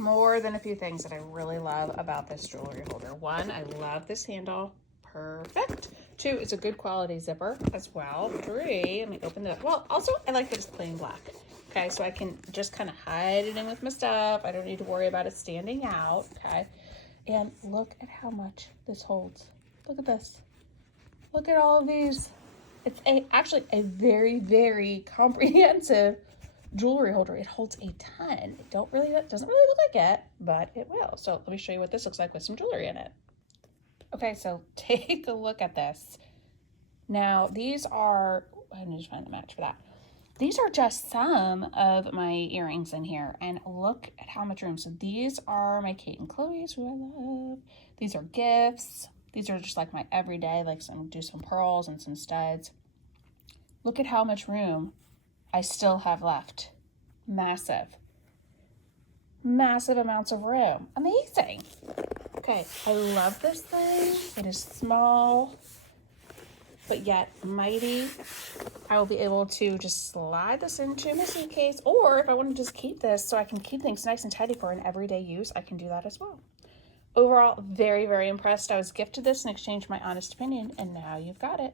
more than a few things that I really love about this jewelry holder. One, I love this handle. Perfect. Two, it's a good quality zipper as well. Three, let me open the, well, also I like that it's plain black. Okay, so I can just kind of hide it in with my stuff. I don't need to worry about it standing out, okay? And look at how much this holds. Look at this. Look at all of these. It's actually a very, very comprehensive jewelry holder. It holds a ton. It doesn't really look like it, but it will. So let me show you what this looks like with some jewelry in it. Okay, so take a look at this. Now these are, I need to find the match for that. These are just some of my earrings in here, and look at how much room. So these are my Kate and Chloe's, who I love. These are gifts. These are just like my everyday, like do some pearls and some studs. Look at how much room I still have left. Massive. Massive amounts of room. Amazing. Okay, I love this thing. It is small, but yet mighty. I will be able to just slide this into my suitcase, or if I want to just keep this so I can keep things nice and tidy for an everyday use, I can do that as well. Overall, very, very impressed. I was gifted this and exchanged my honest opinion, and now you've got it.